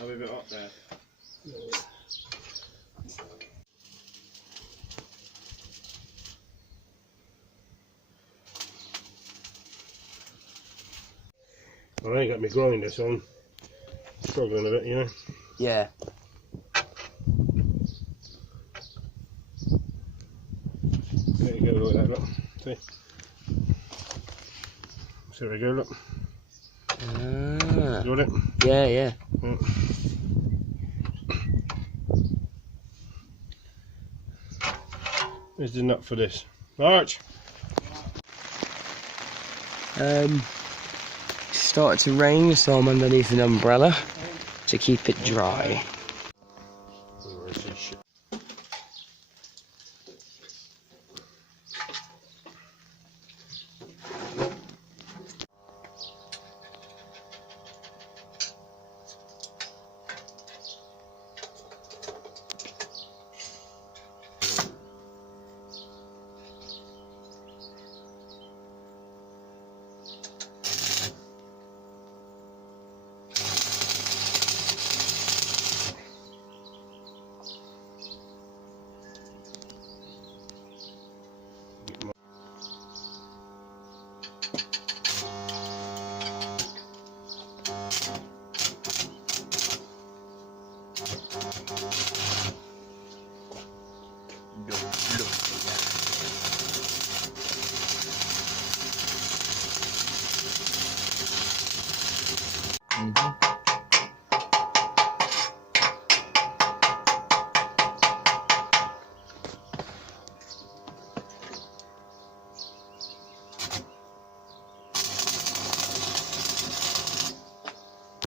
I'll be a bit hot there. Well, I ain't got my grinder, so I'm struggling a bit, you know. Yeah. There you go, like that, look. See? So there we go, look. Ah. You got it? Yeah, yeah. There's the nut for this. Arch! Started to rain, so I'm underneath an umbrella to keep it dry.